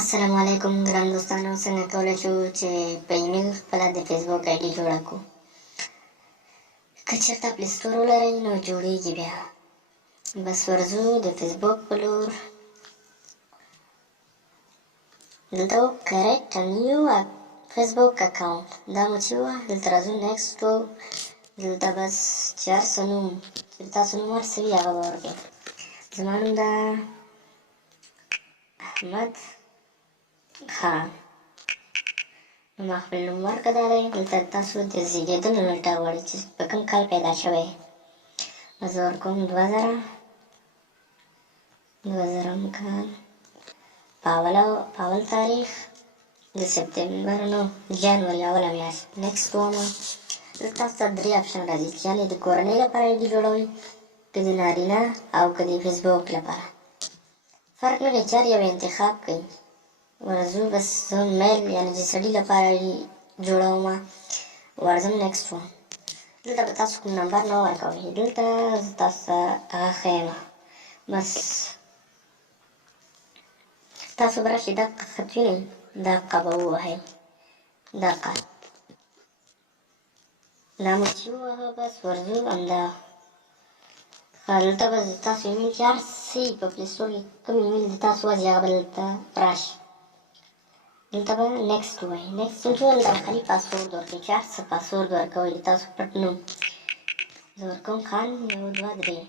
अस्सलाम वालेकुम ګران دوستانو، څنګه کولی شو چې په ایمیل خپله د فیسبوک آی ډي جوړه کړو. که چېرته پلی سټور ولرئ نو جوړېږي بیا. بس ورځو د فیسبوک په لور، دلته و کریکټ ا نیو فیسبوک اکاونټ، دا مو چې وه دلته راځو نیکسټ کوو. دلته بس چې هر څه نوم چې تاسو نوم هر څه وي هغه به ورکړئ. زما نوم ده احمد خان. نو ما خپل نوم ورکړی دی. دلته تاسو د زیږېدلو نیټه غواړئ چې په کوم کال پیدا شوی. نو زه ورکوم 2000 کال په اول تاریخ د سپتمبر نو جنوري اوله میاشت. نیکسټ ومه. دلته تاسو ته 3 اپشن راځي، یعنې د کورنۍ لپاره آی ډي جوړوئ، که د نارینه او که د فیسبوک لپاره. فرق نه دی چې هر یو انتخاب کوئ. ورځو بس زه میل یعنې د سړي لپاره آی ډي جوړومه. ورځم نیکسټ وم. دلته به تاسو کوم نمبر نه ورکوئ، دلته زه تاسو ته هغه ښیمه. بس تاسو به راشئ، دقه خط وینئ، دقه به ووهئ، دقه دا مو چې ووهه بس ورځو همدا. دلته به تاسو ایمیل چې هر څه په پلی سټور کې کوم ایمیل د تاسو وځي هغه به دلته راشي. دلته به نیکسټ ووایئ. نیکسټ چې ووایئ دلته به خالي پاسورډ ورکړئ چې هر څه پاسورډ ورکوئ، د تاسو پټ نوم. زه ورکوم خان 1 2 3.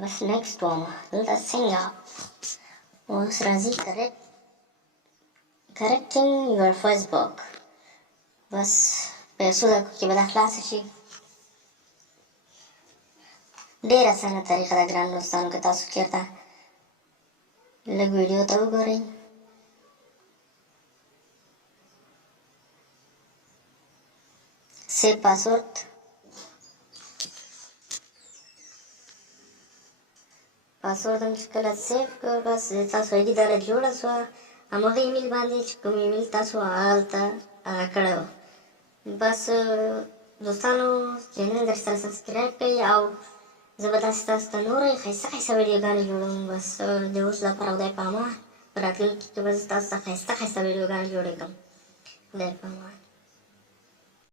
بس نیکسټ ومه. دلته څنګه اوس راځي کریکټینګ یور فیسبوک. بس په یو څو دقیقو کې به دا خلاصه شي. ډېر اسانه طریقه ده ګران دوستانو. که تاسو چېرته لږ ویډیو ته وګورئ، سیو پاسورد هم چې کله سیو کړ بس د تاسو آی ډي داره جوړه سوه. همغه ایمیل باندې چې کوم ایمیل تاسو هلته هغه کړی و. بس دوستانو چینل درسره سبسکرایب کړئ او زه به داسې تاسو ته نورې ښایسته ښایسته ویډیوګانې جوړوم. بس د اوس لپاره خدای په امان. په راتلونکي کې به زه تاسو ته ښایسته ښایسته ویډیوګانې جوړې کړم. خدای په امان.